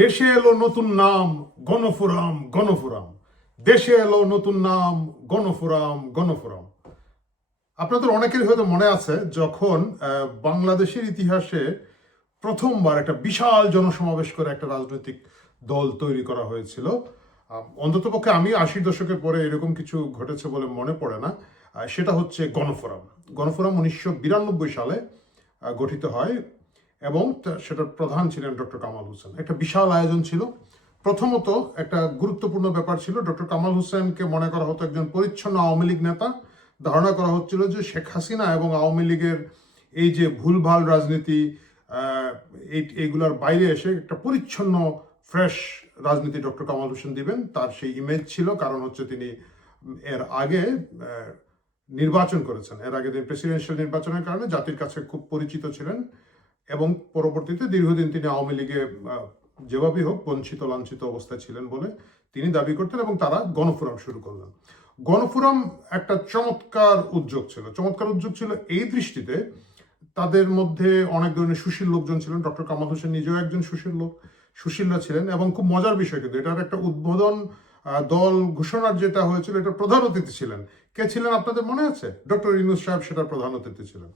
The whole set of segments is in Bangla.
দেশে এলো নতুন নাম গণফোরাম গণফোরাম। দেশে এলো নতুন নাম গণফোরাম গণফোরাম। আপনাদের অনেকেরই হয়তো মনে আছে যখন বাংলাদেশের ইতিহাসে প্রথমবার একটা বিশাল জনসমাবেশ করে একটা রাজনৈতিক দল তৈরি করা হয়েছিল। অন্ততপক্ষে আমি 80 দশকের পরে এরকম কিছু ঘটেছে বলে মনে পড়ে না। সেটা হচ্ছে গণফোরাম। গণফোরাম 1992 সালে গঠিত হয় এবং সেটার প্রধান ছিলেন ডক্টর কামাল হোসেন। একটা বিশাল আয়োজন ছিল। প্রথমত একটা গুরুত্বপূর্ণ ব্যাপার ছিল, ডক্টর কামাল হোসেনকে মনে করা হতো একজন পরিচ্ছন্ন আওয়ামী লীগ নেতা। ধারণা করা হচ্ছিল যে শেখ হাসিনা এবং আওয়ামী লীগের এই যে ভুলভাল রাজনীতি, এইগুলোর বাইরে এসে একটা পরিচ্ছন্ন ফ্রেশ রাজনীতি ডক্টর কামাল হোসেন দিবেন। তার সেই ইমেজ ছিল, কারণ হচ্ছে তিনি এর আগে নির্বাচন করেছেন। এর আগে তিনি প্রেসিডেন্সিয়াল নির্বাচনের কারণে জাতির কাছে খুব পরিচিত ছিলেন এবং পরবর্তীতে দীর্ঘদিন তিনি আওয়ামী লীগে যেভাবেই হোক বঞ্চিত লাঞ্ছিত অবস্থায় ছিলেন বলে তিনি দাবি করতেন এবং তারা গণফোরাম শুরু করলেন। গণফোরাম একটা চমৎকার উদ্যোগ ছিল এই দৃষ্টিতে, তাদের মধ্যে অনেক ধরনের সুশীল লোকজন ছিলেন। ডক্টর কামাল হোসেন নিজেও একজন সুশীলরা ছিলেন এবং খুব মজার বিষয়, কিন্তু এটার একটা উদ্বোধন দল ঘোষণার যেটা হয়েছিল, এটা প্রধান অতিথি ছিলেন। কে ছিলেন আপনাদের মনে আছে? ডক্টর ইউনূস সাহেব সেটার প্রধান অতিথি ছিলেন।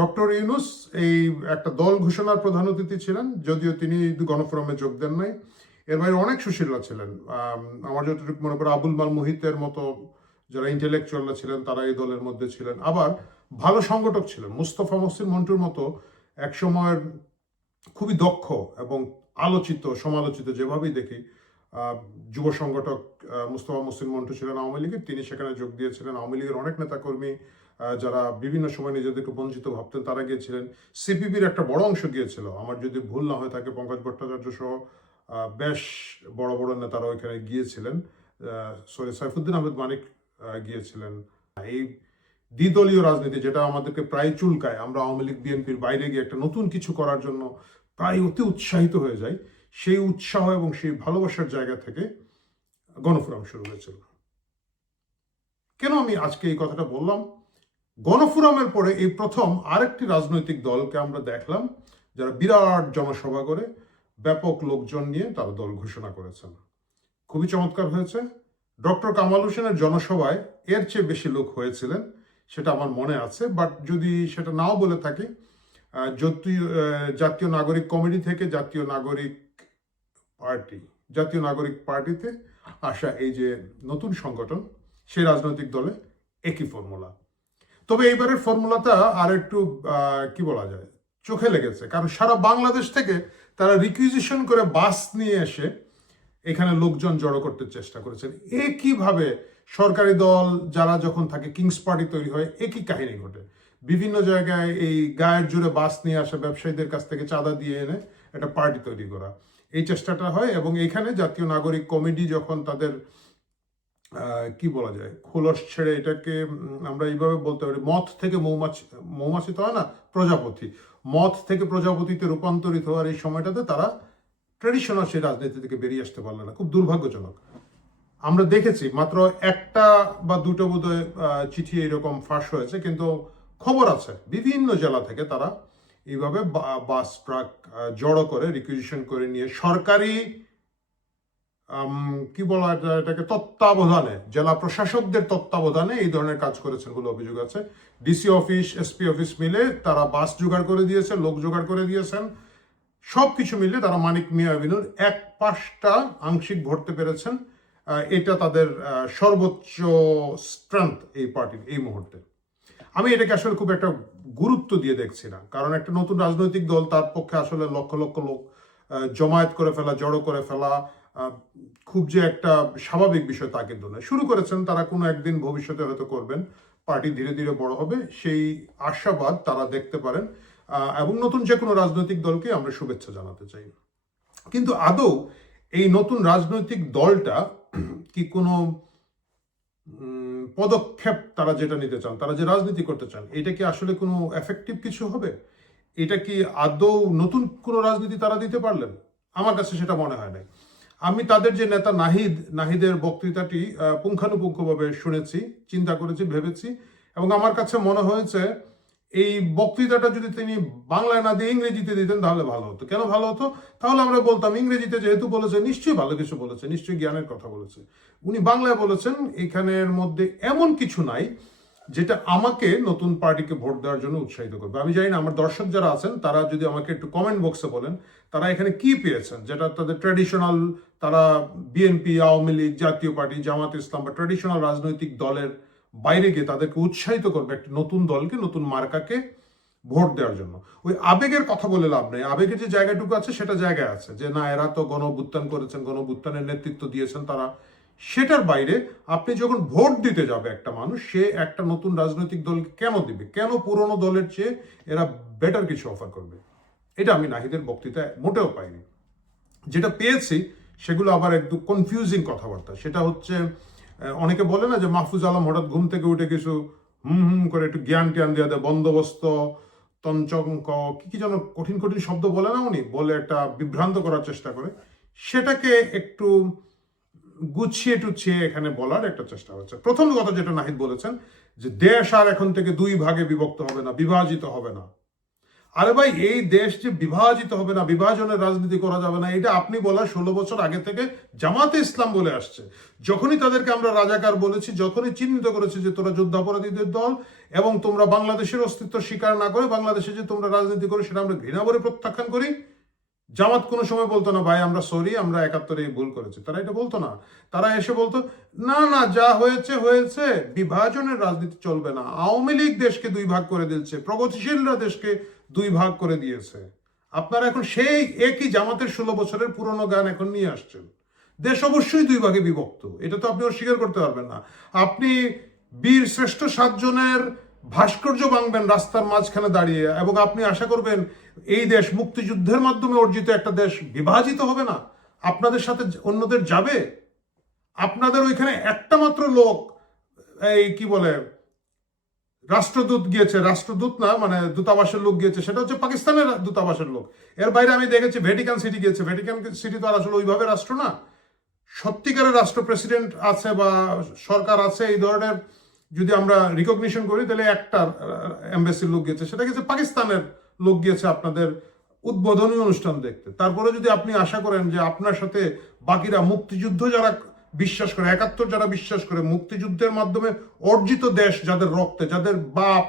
ডক্টর ইউনূস এই একটা দল ঘোষণার প্রধান অতিথি ছিলেন, যদিও তিনি গণফোরামে যোগ দেন নাই। এর বাইরে অনেক সুশীলরা ছিলেন। আমার যতটুকু মনে পড়ে আবুল মাল মুহিতের মতো যারা ইন্টেলেকচুয়ালরা ছিলেন তারা এই দলের মধ্যে ছিলেন। আবার ভালো সংগঠক ছিলেন। মুস্তফা মহসিন মন্টুর মতো একসময়ের খুবই দক্ষ এবং আলোচিত সমালোচিত, যেভাবেই দেখি, যুব সংগঠক মুস্তফা মহসিন মন্টু ছিলেন আওয়ামী লীগের। তিনি সেখানে যোগ দিয়েছিলেন। আওয়ামী লীগের অনেক নেতাকর্মী যারা বিভিন্ন সময় নিজেদেরকে বঞ্চিত ভাবতেন তারা গিয়েছিলেন। সিপিবির একটা বড় অংশ গিয়েছিল, আমার যদি ভুল না হয়ে থাকে পঙ্কজ ভট্টাচার্য সহ বেশ বড় বড় নেতারা ওইখানে গিয়েছিলেন। সাইফুদ্দিন আহমেদ মানিক গিয়েছিলেন। এই দ্বিদলীয় রাজনীতি যেটা আমাদেরকে প্রায় চুলকায়, আমরা আওয়ামী লীগ বিএনপির বাইরে গিয়ে একটা নতুন কিছু করার জন্য প্রায় অতি উৎসাহিত হয়ে যাই, সেই উৎসাহ এবং সেই ভালোবাসার জায়গা থেকে গণফোরাম শুরু হয়েছিল। কেন আমি আজকে এই কথাটা বললাম? গণফোরামের পরে এই প্রথম আরেকটি রাজনৈতিক দলকে আমরা দেখলাম যারা বিরাট জনসভা করে ব্যাপক লোকজন নিয়ে তারা দল ঘোষণা করেছেন। খুবই চমৎকার হয়েছে। ডক্টর কামাল হোসেনের জনসভায় এর চেয়ে বেশি লোক হয়েছিলেন, সেটা আমার মনে আছে। বাট যদি সেটা নাও বলে থাকি, জাতীয় নাগরিক কমিটি থেকে জাতীয় নাগরিক পার্টিতে আসা এই যে নতুন সংগঠন, সেই রাজনৈতিক দলে একই ফর্মুলা। তবে এইবারের ফর্মুলাটা আর একটু কি বলা যায়, চোখে লেগেছে। কারণ সারা বাংলাদেশ থেকে তারা রিকুইজিশন করে বাস নিয়ে এসে এখানে লোকজন জড়ো করতে চেষ্টা করেছেন। একইভাবে সরকারি দল যারা যখন থাকে, কিংস পার্টি তৈরি হয়, একই কাহিনী ঘটে। বিভিন্ন জায়গায় এই গায়ের জোরে বাস নিয়ে আসা ব্যবসায়ীদের কাছ থেকে চাঁদা দিয়ে এনে একটা পার্টি তৈরি করা, এই চেষ্টাটা হয়। এবং এখানে জাতীয় নাগরিক কমিটি যখন তাদের কি বলা যায়, খোলস ছেড়ে, এটাকে আমরা এইভাবে বলতে পারি, মথ থেকে মৌমাছি তো হয় না, প্রজাপতি, মথ থেকে প্রজাপতিতে রূপান্তরিত হওয়ার এই সময়টাতে তারা ট্রেডিশনাল সেই রাজনীতি থেকে বেরিয়ে আসতে পারলো না। খুব দুর্ভাগ্যজনক। আমরা দেখেছি মাত্র একটা বা দুটো বোধহয় চিঠি এরকম ফাঁস হয়েছে, কিন্তু খবর আছে বিভিন্ন জেলা থেকে তারা এইভাবে বাস ট্রাক জড়ো করে রিকুইজিশন করে নিয়ে সরকারি কি বলা এটাকে তত্ত্বাবধানে, জেলা প্রশাসকদের তত্ত্বাবধানে এই ধরনের কাজ করেছেন বলে অভিযোগ আছে। ডিসি অফিস, এসপি অফিস মিলে তারা বাস জোগাড় করে দিয়েছে, লোক জোগাড় করে দিয়েছেন। সবকিছু মিলে তারা মানিক মিয়া এভিনিউর এক পাশটা আংশিক ভরতে পেরেছেন। এটা তাদের সর্বোচ্চ স্ট্রেংথ এই পার্টির এই মুহূর্তে। আমি এটাকে আসলে খুব একটা গুরুত্ব দিয়ে দেখছি না, কারণ একটা নতুন রাজনৈতিক দল, তার পক্ষে আসলে লক্ষ লক্ষ লোক জমায়েত করে ফেলা, জড়ো করে ফেলা খুব যে একটা স্বাভাবিক বিষয় তা কিন্তু নয়। শুরু করেছেন তারা, কোনো একদিন ভবিষ্যতে হয়তো করবেন, পার্টি ধীরে ধীরে বড় হবে, সেই আশাবাদ তারা দেখতে পারেন। এবং নতুন যে কোনো রাজনৈতিক দলকে আমরা শুভেচ্ছা জানাতে চাই। কিন্তু আদৌ এই নতুন রাজনৈতিক দলটা কি কোনো পদক্ষেপ, তারা যেটা নিতে চান, তারা যে রাজনীতি করতে চান, এটা কি আসলে কোনো এফেক্টিভ কিছু হবে? এটা কি আদৌ নতুন কোনো রাজনীতি তারা দিতে পারলেন? আমার কাছে সেটা মনে হয় নাই। আমি তাদের যে নেতা নাহিদের বক্তৃতাটি পুঙ্খানুপুঙ্খভাবে শুনেছি, চিন্তা করেছি, ভেবেছি, এবং আমার কাছে মনে হয়েছে এই বক্তৃতাটা যদি তিনি বাংলায় না দিয়ে ইংরেজিতে দিতেন তাহলে ভালো হতো। কেন ভালো হতো? তাহলে আমরা বলতাম ইংরেজিতে যেহেতু বলেছে নিশ্চয়ই ভালো কিছু বলেছে, নিশ্চয়ই জ্ঞানের কথা বলেছে। উনি বাংলায় বলেছেন এখানের মধ্যে এমন কিছু নাই যেটা আমাকে নতুন পার্টিকে ভোট দেওয়ার জন্য উৎসাহিত করবে। আমি জানি না আমার দর্শক যারা আছেন তারা যদি আমাকে একটু কমেন্ট বক্সে বলেন তারা এখানে কি পেয়েছেন যেটা তাদের ট্র্যাডিশনাল, তারা বিএনপি, আওয়ামী লীগ, জাতীয় পার্টি, জামাত ইসলাম বা ট্র্যাডিশনাল রাজনৈতিক দলের বাইরে গিয়ে তাদেরকে উৎসাহিত করবে একটা নতুন দলকে, নতুন মার্কাকে ভোট দেওয়ার জন্য। ওই আবেগের কথা বলে লাভ নেই। আবেগের যে জায়গাটুকু আছে সেটা জায়গায় আছে, যে না এরা তো গণ অভ্যুত্থান করেছেন, গণ অভ্যুত্থানের নেতৃত্ব দিয়েছেন তারা। সেটার বাইরে আপনি যখন ভোট দিতে যাবে একটা মানুষ, সে একটা নতুন রাজনৈতিক দলকে কেন দিবে, কেন পুরনো দলের চেয়ে এরা বেটার কিছু অফার করবে, এটা আমি নাহিদের বক্তৃতায় মোটেও পাইনি। যেটা পেয়েছি সেগুলো আবার একটু কনফিউজিং কথাবার্তা। সেটা হচ্ছে অনেকে বলে না যে মাহফুজ আলম হঠাৎ ঘুম থেকে উঠে কিছু করে একটু জ্ঞান ট্যান দেওয়া দেয়, বন্দোবস্ত, তঞ্চঙ্ক, কি যেন কঠিন কঠিন শব্দ বলে না উনি, বলে একটা বিভ্রান্ত করার চেষ্টা করে। সেটাকে একটু গুছিয়ে টুছিয়ে এখানে বলার একটা চেষ্টা হচ্ছে। প্রথম কথা যেটা নাহিদ বলেছেন যে দেশ আর এখন থেকে দুই ভাগে বিভক্ত হবে না, বিভাজিত হবে না। আরে ভাই, এই দেশ যে বিভাজিত হবে না, বিভাজনের রাজনীতি করা যাবে না, এটা আপনি বলার 16 বছর আগে থেকে জামাতে ইসলাম বলে আসছে। যখনই তাদেরকে আমরা রাজাকার বলেছি, যখনই চিহ্নিত করেছি যে তোরা যুদ্ধাপরাধীদের দল এবং তোমরা বাংলাদেশের অস্তিত্ব স্বীকার না করে বাংলাদেশে যে তোমরা রাজনীতি করো সেটা আমরা ঘৃণা করে প্রত্যাখ্যান করি, জামাত কোনো সময় বলতো না ভাই আমরা সরি, আমরা 71-এ ভুল করেছি। তারা এটা বলতো না। তারা এসে বলতো না না, যা হয়েছে হয়েছে, বিভাজনের রাজনীতি চলবে না। আওয়ামী লীগ দেশকে দুই ভাগ করে দিয়েছে, প্রগতিশীলরা দেশকে দুই ভাগ করে দিয়েছে। আপনারা এখন সেই একই জামাতের 16 বছরের পুরনো গান এখন নিয়ে আসছেন। দেশ অবশ্যই দুই ভাগে বিভক্ত, এটা তো আপনি অস্বীকার করতে পারবেন না। আপনি বীর শ্রেষ্ঠ 7 জনের ভাস্কর্য ভাঙবেন রাস্তার মাঝখানে দাঁড়িয়ে, এবং আপনি আশা করবেন এই দেশ মুক্তিযুদ্ধের মাধ্যমে অর্জিত একটা দেশ বিভাজিত হবে না, আপনাদের সাথে অন্যদের যাবে। আপনাদের ওইখানে একটা মাত্র লোক, এই কি বলে, রাষ্ট্রদূত গিয়েছে, রাষ্ট্রদূত না মানে দূতাবাসের লোক গিয়েছে, সেটা হচ্ছে পাকিস্তানের দূতাবাসের লোক। এর বাইরে আমি দেখেছি ভ্যাটিকান সিটি গিয়েছে। ভ্যাটিকান সিটি তো আর আসলে ওইভাবে রাষ্ট্র না। সত্যিকারের রাষ্ট্র, প্রেসিডেন্ট আছে বা সরকার আছে, এই ধরনের যদি আমরা রিকগনিশন করি তাহলে একটা এম্বাসির লোক গিয়েছে, সেটা গেছে পাকিস্তানের লোক গিয়েছে আপনাদের উদ্বোধনী অনুষ্ঠান দেখতে। তারপরে যদি আপনি আশা করেন যে আপনার সাথে বাকিরা মুক্তিযুদ্ধ যারা বিশ্বাস করে, 71 যারা বিশ্বাস করে, মুক্তিযুদ্ধের মাধ্যমে অর্জিত দেশ যাদের রক্তে, যাদের বাপ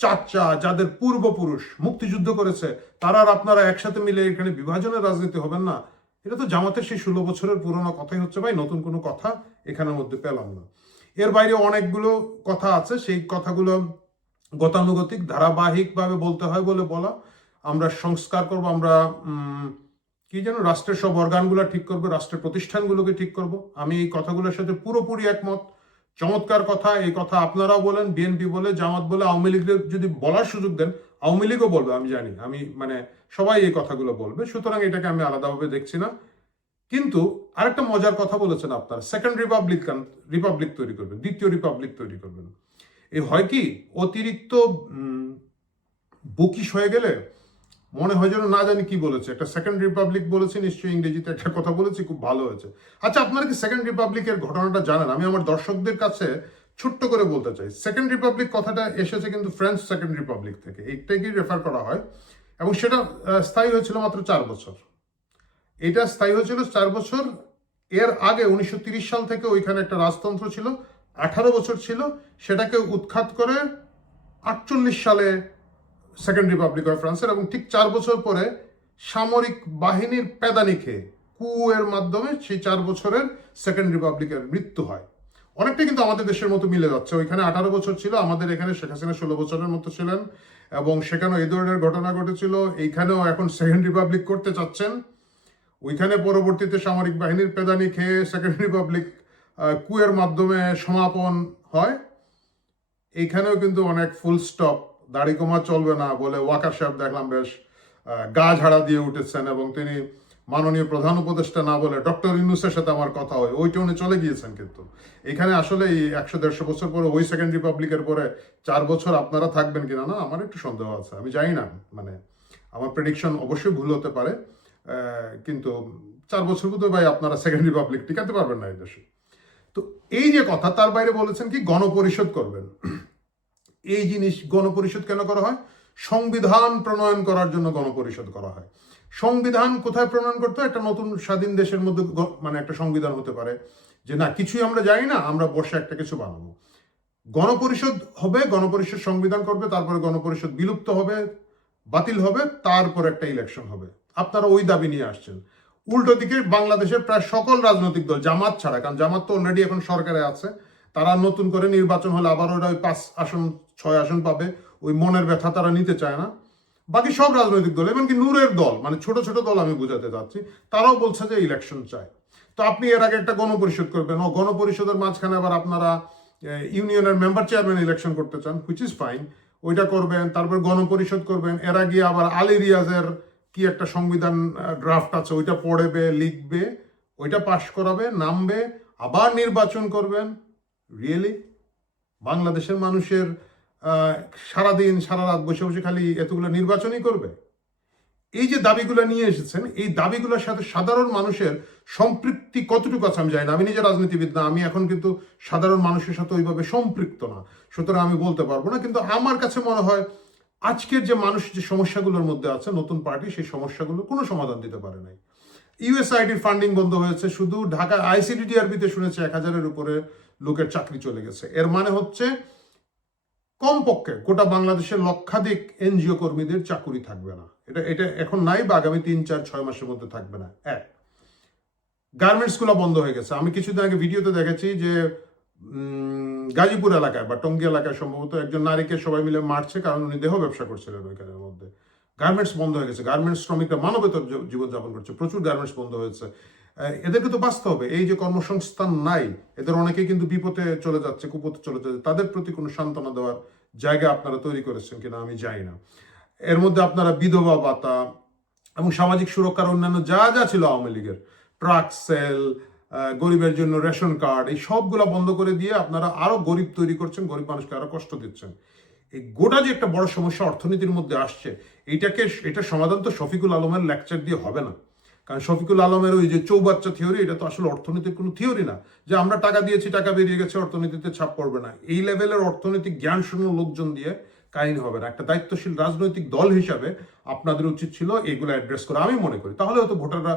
চাচা, যাদের পূর্বপুরুষ মুক্তিযুদ্ধ করেছে, তারা আর আপনারা একসাথে মিলে এখানে বিভাজনের রাজনীতি হবেন না, এটা তো জামাতের সেই 16 বছরের পুরোনো কথাই হচ্ছে ভাই, নতুন কোনো কথা এখানের মধ্যে পেলাম না। এর বাইরে অনেকগুলো কথা আছে, সেই কথাগুলো গতানুগতিক ধারাবাহিকভাবে বলতে হয় বলে বলা। আমরা সংস্কার করব, আমরা কি যেন রাষ্ট্রের সব অর্গানগুলো ঠিক করবো, রাষ্ট্রের প্রতিষ্ঠানগুলোকে ঠিক করব। আমি এই কথাগুলোর সাথে পুরোপুরি একমত। চমৎকার কথা। এই কথা আপনারাও বলেন, বিএনপি বলে, জামাত বলে, আওয়ামী লীগের যদি বলার সুযোগ দেন আওয়ামী লীগও বলবে, আমি জানি, আমি মানে সবাই এই কথাগুলো বলবে। সুতরাং এটাকে আমি আলাদাভাবে দেখছি না। কিন্তু আরেকটা মজার কথা বলেছেন আপনার, সেকেন্ড রিপাবলিক তৈরি করবেন, দ্বিতীয় রিপাবলিক তৈরি করবেন। এই হয় কি, অতিরিক্ত বুকিশ হয়ে গেলে মনে হয় যেন না জানি কি বলেছে, একটা সেকেন্ড রিপাবলিক বলেছে, নিশ্চয়ই ইংরেজিতে একটা কথা বলেছি, খুব ভালো হয়েছে। আচ্ছা, আপনারা কি সেকেন্ড রিপাবলিকের ঘটনাটা জানেন? আমি আমার দর্শকদের কাছে ছোট্ট করে বলতে চাই, সেকেন্ড রিপাবলিক কথাটা এসেছে কিন্তু ফ্রেঞ্চ সেকেন্ড রিপাবলিক থেকে, এইটাকেই রেফার করা হয়, এবং সেটা স্থায়ী হয়েছিল মাত্র 4 বছর। এটা স্থায়ী হয়েছিল 4 বছর। এর আগে 1930 সাল থেকে ওইখানে একটা রাজতন্ত্র ছিল, 18 বছর ছিল। সেটাকে উৎখাত করে 48 সালে সেকেন্ড রিপাবলিক হয় ফ্রান্সের, এবং ঠিক 4 বছর পরে সামরিক বাহিনীর পেদানি খেয়ে কুয়ের মাধ্যমে সেই 4 বছরের সেকেন্ড রিপাবলিকের মৃত্যু হয়। অনেকটা কিন্তু আমাদের দেশের মতো মিলে যাচ্ছে। ওইখানে 18 বছর ছিল, আমাদের এখানে শেখ হাসিনা 16 বছরের মতো ছিলেন, এবং সেখানেও এই ধরনের ঘটনা ঘটেছিল। এইখানেও এখন সেকেন্ড রিপাবলিক করতে চাচ্ছেন। ওইখানে পরবর্তীতে সামরিক বাহিনীর পেদানি খেয়ে সেকেন্ড রিপাবলিক কুয়ের মাধ্যমে সমাপন হয়। এইখানেও কিন্তু অনেক ফুল স্টপ, দাড়ি কমা চলবে না বলে ওয়াকার সাহেব দেখলাম বেশ গা ঝাড়া দিয়ে উঠেছেন, এবং তিনি মাননীয় প্রধান উপদেষ্টা না বলে ডক্টর ইউনূসের সাথে আমার কথা হয় ওই টোনে চলে গিয়েছেন। কিন্তু এখানে আসলে এই 100-150 বছর পরে ওই সেকেন্ড রিপাবলিকের পরে 4 বছর আপনারা থাকবেন কিনা, না আমার একটু সন্দেহ আছে। আমি জানি না, মানে আমার প্রেডিকশন অবশ্যই ভুল হতে পারে, কিন্তু 4 বছর বোধহয় ভাই আপনারা সেকেন্ড রিপাবলিক টিকাতে পারবেন না এই দেশে। তো এই যে কথা, তার বাইরে বলেছেন কি গণপরিষদ করবেন। এই জিনিস গণপরিষদ কেন করা হয়? সংবিধান প্রণয়ন করার জন্য গণপরিষদ করা হয়। সংবিধান কোথায় প্রণয়ন করতে হয়? একটা নতুন স্বাধীন দেশের মধ্যে মানে একটা সংবিধান হতে পারে যে না কিছুই আমরা জানি না, আমরা বসে একটা কিছু বানাবো। গণপরিষদ হবে, গণপরিষদ সংবিধান করবে, তারপরে গণপরিষদ বিলুপ্ত হবে, বাতিল হবে, তারপর একটা ইলেকশন হবে। আপনারা ওই দাবি নিয়ে আসছেন। উল্টো দিকে বাংলাদেশের প্রায় সকল রাজনৈতিক দল, জামাত ছাড়া, কারণ জামাত তো অলরেডি এখন সরকারে আছে, তারা নতুন করে নির্বাচন হলে আবার ওরা ওই 5 আসন 6 আসন পাবে, ওই মনের ব্যথা তারা নিতে চায় না। বাকি সব রাজনৈতিক দল, এমনকি নূরের দল, মানে ছোট ছোট দল আমি বুঝাতে চাচ্ছি, তারাও বলছে যে ইলেকশন চায়। তো আপনি এর আগে একটা গণপরিষদ করবেন, ও গণপরিষদের মাঝখানে আবার আপনারা ইউনিয়নের মেম্বার চেয়ারম্যান ইলেকশন করতে চান, হুইচ ইজ ফাইন, ওইটা করবেন। তারপর গণপরিষদ করবেন, এর আগে আবার আলী রিয়াজের কি একটা সংবিধান ড্রাফট আছে, ওইটা পড়বে, লিখবে, ওইটা পাশ করাবে, নামবে, আবার নির্বাচন করবেন। রিয়েলি বাংলাদেশের মানুষের সারাদিন সারা রাত বসে বসে খালি এতগুলো নির্বাচনই করবে? এই যে দাবিগুলো নিয়ে এসেছেন, এই দাবিগুলোর সাথে সাধারণ মানুষের সম্পৃক্তি কতটুকু আছে আমি জানি না। আমি নিজে রাজনীতিবিদ না, আমি এখন কিন্তু সাধারণ মানুষের সাথে ওইভাবে সম্পৃক্ত না, সুতরাং আমি বলতে পারবো না। কিন্তু আমার কাছে মনে হয় আজকের যে মানুষ যে সমস্যাগুলোর মধ্যে আছে, নতুন পার্টি সেই সমস্যাগুলো কোনো সমাধান দিতে পারে নাই। ইউএসআইডির ফান্ডিং বন্ধ হয়েছে, শুধু ঢাকা আইসিডিডিআরবিতে শুনেছে 1000-এর উপরে লোকের চাকরি চলে গেছে। এর মানে হচ্ছে কমপক্ষে গোটা বাংলাদেশের লক্ষাধিক এনজিও কর্মীদের চাকুরি থাকবে না। এটা এটা এখন নাই, বা আগামী 3-4-6 মাসের মধ্যে থাকবে না। এক, গার্মেন্টসগুলো বন্ধ হয়ে গেছে। আমি কিছুদিন আগে ভিডিওতে দেখেছি যে গাজীপুর এলাকায় বা টঙ্গী এলাকায় সম্ভবত একজন নারীকে সবাই মিলে মারছে, কারণ উনি দেহ ব্যবসা করছিলেন ওইখানের মধ্যে। গার্মেন্টস বন্ধ হয়ে গেছে, গার্মেন্টস শ্রমিকরা মানবেতর জীবনযাপন করছে, প্রচুর গার্মেন্টস বন্ধ হয়েছে। এদেরকে তো বাঁচতে হবে। এই যে কর্মসংস্থান নাই, এদের অনেকেই কিন্তু বিপথে চলে যাচ্ছে, কুপথে চলে যাচ্ছে, তাদের প্রতি কোনো সান্ত্বনা দেওয়ার জায়গা আপনারা তৈরি করেছেন কিনা আমি জানি না। এর মধ্যে আপনারা বিধবা ভাতা এবং সামাজিক সুরক্ষার অন্যান্য যা যা ছিল আওয়ামী লীগের, ট্রাক সেল, গরিবের জন্য রেশন কার্ড, এই সবগুলো বন্ধ করে দিয়ে আপনারা আরো গরিব তৈরি করছেন, গরিব মানুষকে আরো কষ্ট দিচ্ছেন। এই গোটা যে একটা বড় সমস্যা অর্থনীতির মধ্যে আসছে, এটা সমাধান তো শফিকুল আলমের লেকচার দিয়ে হবে না। কারণ শফিকুল আলমের ওই যে চৌবাচ্চা থিওরি, এটা তো আসলে অর্থনীতির কোনো থিওরি না, যে আমরা টাকা দিয়েছি, টাকা বেরিয়ে গেছে, অর্থনীতিতে ছাপ পড়বে না। এই লেভেলের অর্থনৈতিক জ্ঞান শূন্য লোকজন দিয়ে কাহিনী হবে না। একটা দায়িত্বশীল রাজনৈতিক দল হিসাবে আপনাদের উচিত ছিল এগুলো অ্যাড্রেস করা, আমি মনে করি। তাহলে হয়তো ভোটাররা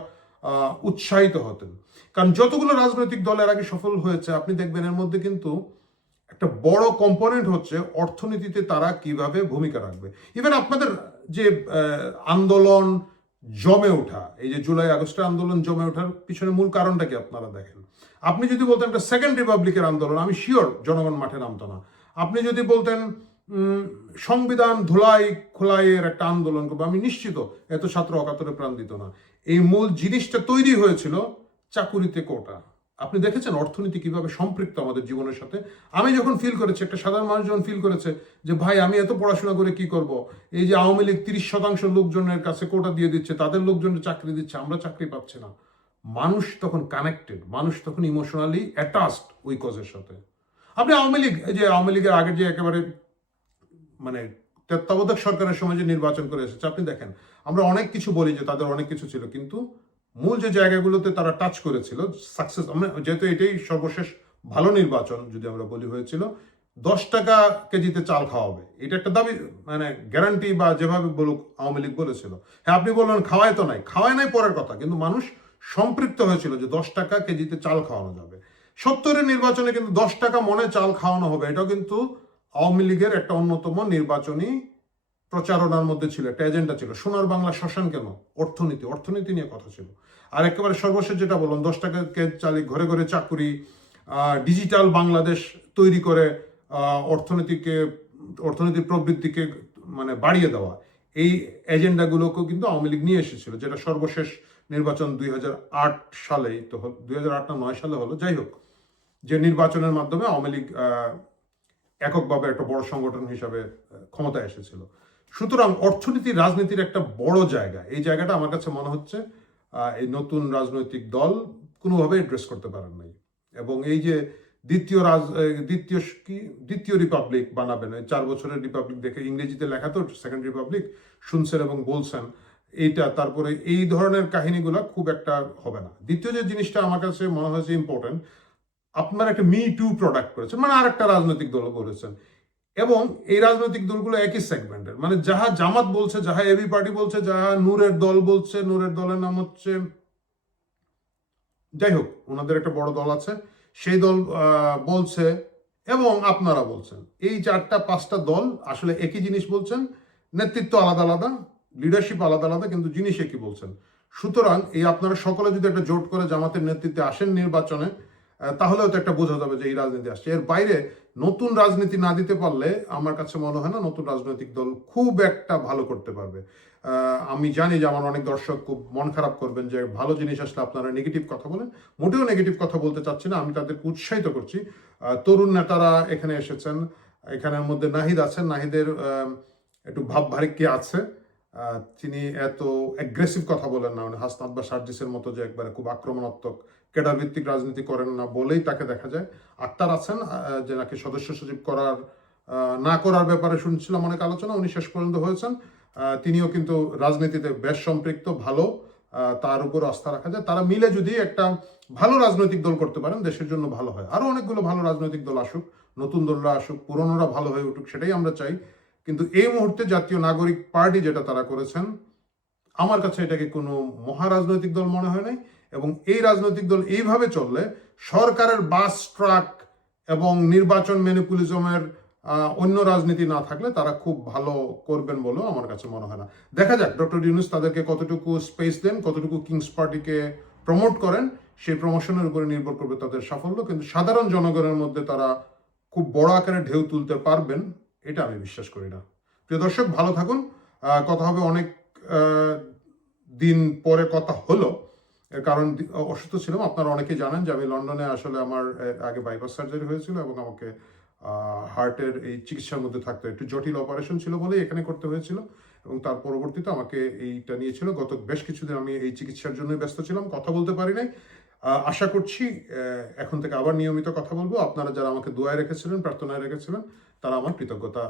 উৎসাহিত হতেন। কারণ যতগুলো রাজনৈতিক দল এর আগে সফল হয়েছে, আপনি দেখবেন এর মধ্যে কিন্তু একটা বড় কম্পোনেন্ট হচ্ছে অর্থনীতিতে তারা কিভাবে ভূমিকা রাখবে। ইভেন আপনাদের যে আন্দোলন জমে ওঠা, এই যে জুলাই আগস্টের আন্দোলন জমে ওঠার পিছনে মূল কারণটা কি আপনারা দেখেন। আপনি যদি বলতেন একটা সেকেন্ড রিপাবলিকের আন্দোলন, আমি শিওর জনগণ মাঠে নামতো না। আপনি যদি বলতেন সংবিধান ধুলাই খোলাইয়ের একটা আন্দোলন করবো, আমি নিশ্চিত এত ছাত্র অকাতরে প্রাণ দিত না। এই মূল জিনিসটা তৈরি হয়েছিল চাকুরিতে কোটা। আপনি দেখেছেন অর্থনীতি কিভাবে সম্পৃক্ত আমাদের জীবনের সাথে। আমি যখন ফিল করেছি, একটা সাধারণ মানুষ যখন ফিল করেছে যে ভাই আমি এত পড়াশোনা করে কি করব, এই যে আওয়ামী লীগ 30% লোকজনের কাছে কোটা দিয়ে দিচ্ছে, তাদের লোকজনের চাকরি দিচ্ছে, আমরা চাকরি পাচ্ছি না, মানুষ তখন কানেক্টেড, মানুষ তখন ইমোশনালি অ্যাটাচড ওই কজের সাথে। আপনি আওয়ামী লীগ, এই যে আওয়ামী লীগের আগে যে একেবারে মানে তত্ত্বাবধায়ক সরকারের সময় যে নির্বাচন করে এসেছে, আপনি দেখেন আমরা অনেক কিছু বলি যে তাদের অনেক কিছু ছিল, কিন্তু মূল যে জায়গাগুলোতে তারা টাচ করেছিল সাকসেস, আমরা যেহেতু এটাই সর্বশেষ ভালো নির্বাচন যদি আমরা বলি হয়েছিল, 10 টাকা কেজিতে চাল খাওয়াবে, এটা একটা দাবি, মানে গ্যারান্টি বা যেভাবে বলুক আওয়ামী লীগ বলেছিল। হ্যাঁ আপনি বললেন খাওয়ায় তো নাই, খাওয়ায় নাই পরের কথা, কিন্তু মানুষ সম্পৃক্ত হয়েছিল যে 10 টাকা কেজিতে চাল খাওয়ানো যাবে। 70-এর নির্বাচনে কিন্তু 10 টাকা মনে চাল খাওয়ানো হবে, এটাও কিন্তু আওয়ামী লীগের একটা অন্যতম নির্বাচনী প্রচারণার মধ্যে ছিল, একটা এজেন্ডা ছিল। সোনার বাংলা শ্মশান কেন? অর্থনীতি নিয়ে কথা ছিল। আর একেবারে সর্বশেষ যেটা বললাম, 10 টাকা কেজি চালে ঘরে ঘরে চাকুরি, ডিজিটাল বাংলাদেশ তৈরি করে অর্থনীতির প্রবৃদ্ধিকে মানে বাড়িয়ে দেওয়া, এই এজেন্ডাগুলোকেও কিন্তু আওয়ামী লীগ নিয়ে এসেছিল, যেটা সর্বশেষ নির্বাচন 2008 সালেই তো, 2008 না 2009 সালে হলো, যাই হোক, যে নির্বাচনের মাধ্যমে আওয়ামী লীগ এককভাবে একটা বড় সংগঠন হিসাবে ক্ষমতায় এসেছিল। সুতরাং অর্থনীতি রাজনীতির একটা বড় জায়গা, এই জায়গাটা আমার কাছে মনে হচ্ছে এই নতুন রাজনৈতিক দল কোনোভাবে অ্যাড্রেস করতে পারেন নাই। এবং এই যে দ্বিতীয় রিপাবলিক বানাবেন, 4 বছরের রিপাবলিক দেখে ইংরেজিতে লেখা তো সেকেন্ড রিপাবলিক শুনছেন এবং বলছেন এইটা, তারপরে এই ধরনের কাহিনীগুলো খুব একটা হবে না। দ্বিতীয় যে জিনিসটা আমার কাছে মনে হয়েছে ইম্পর্টেন্ট, আপনারা একটা মি টু প্রোডাক্ট করেছেন, মানে আর একটা রাজনৈতিক দল বলেছেন এবং এই রাজনৈতিক দলগুলো একই সেগমেন্টের, মানে যাহা জামাত বলছে, যাহা এবি পার্টি বলছে, যাহা নূরের দল বলছে, নূরের দলের নাম হচ্ছে, যাই হোক ওনাদের একটা বড় দল আছে, সেই দল বলছে, এবং আপনারা বলছেন, এই 4-5টা দল আসলে একই জিনিস বলছেন, নেতৃত্ব আলাদা আলাদা, লিডারশিপ আলাদা আলাদা, কিন্তু জিনিস একই বলছেন। সুতরাং এই আপনারা সকলে যদি একটা জোট করে জামাতের নেতৃত্বে আসেন নির্বাচনে, তাহলেও তো একটা বোঝা যাবে যে এই রাজনীতি আসছে। এর বাইরে নতুন রাজনীতি না দিতে পারলে আমার কাছে মনে হয় না নতুন রাজনৈতিক দল খুব একটা ভালো করতে পারবে। আমি জানি যে আমার অনেক দর্শক খুব মন খারাপ করবেন যে ভালো জিনিস আসলে আপনারা নেগেটিভ কথা বলেন। মোটেও নেগেটিভ কথা বলতে চাচ্ছি না, আমি তাদেরকে উৎসাহিত করছি। তরুণ নেতারা এখানে এসেছেন, এখানের মধ্যে নাহিদ আছেন, নাহিদের একটু ভাবভারিক্যে আছে, তিনি এত অ্যাগ্রেসিভ কথা বলেন না, মানে হাসনাত বা সার্জিসের মতো যে একবারে খুব আক্রমণাত্মক ক্যাডার ভিত্তিক রাজনীতি করেন না বলেই তাকে দেখা যায়। আক্তার আছেন, যে নাকি সদস্য সচিব করার না করার ব্যাপারে শুনছিলাম অনেক আলোচনা, উনি শেষ পর্যন্ত হয়েছেন। তিনিও কিন্তু রাজনীতিতে বেশ সম্পৃক্ত, ভালো, তার উপর আস্থা রাখা যায়। তারা মিলে যদি একটা ভালো রাজনৈতিক দল করতে পারেন দেশের জন্য ভালো হয়। আরো অনেকগুলো ভালো রাজনৈতিক দল আসুক, নতুন দলরা আসুক, পুরনোরা ভালো হয়ে উঠুক, সেটাই আমরা চাই। কিন্তু এই মুহূর্তে জাতীয় নাগরিক পার্টি যেটা তারা করেছেন, আমার কাছে এটাকে কোনো মহারাজনৈতিক দল মনে হয় নাই। এবং এই রাজনৈতিক দল এইভাবে চললে সরকারের বাস ট্রাক এবং নির্বাচন ম্যানিপুলিজমের অন্য রাজনীতি না থাকলে তারা খুব ভালো করবেন বলেও আমার কাছে মনে হয় না। দেখা যাক ডক্টর ইউনূস তাদেরকে কতটুকু স্পেস দেন, কতটুকু কিংস পার্টিকে প্রমোট করেন, সেই প্রমোশনের উপরে নির্ভর করবে তাদের সাফল্য। কিন্তু সাধারণ জনগণের মধ্যে তারা খুব বড় আকারে ঢেউ তুলতে পারবেন এটা আমি বিশ্বাস করি না। প্রিয় দর্শক, ভালো থাকুন। কথা হবে অনেক দিন পরে কথা হলো, এর কারণ অসুস্থ ছিলাম। আপনারা অনেকেই জানেন যে আমি লন্ডনে, আসলে আমার আগে বাইপাস সার্জারি হয়েছিল এবং আমাকে হার্টের এই চিকিৎসার মধ্যে থাকতে, একটু জটিল অপারেশন ছিল বলে এখানে করতে হয়েছিল, এবং তার পরবর্তীতে আমাকে এইটা নিয়েছিল। গত বেশ কিছুদিন আমি এই চিকিৎসার জন্যই ব্যস্ত ছিলাম, কথা বলতে পারি নাই। আশা করছি এখন থেকে আবার নিয়মিত কথা বলবো। আপনারা যারা আমাকে দোয়ায় রেখেছিলেন, প্রার্থনায় রেখেছিলেন, তারা আমার কৃতজ্ঞতা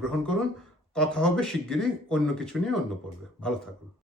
গ্রহণ করুন। কথা হবে শিগগিরই অন্য কিছু নিয়ে, অন্য পর্বে। ভালো থাকুন।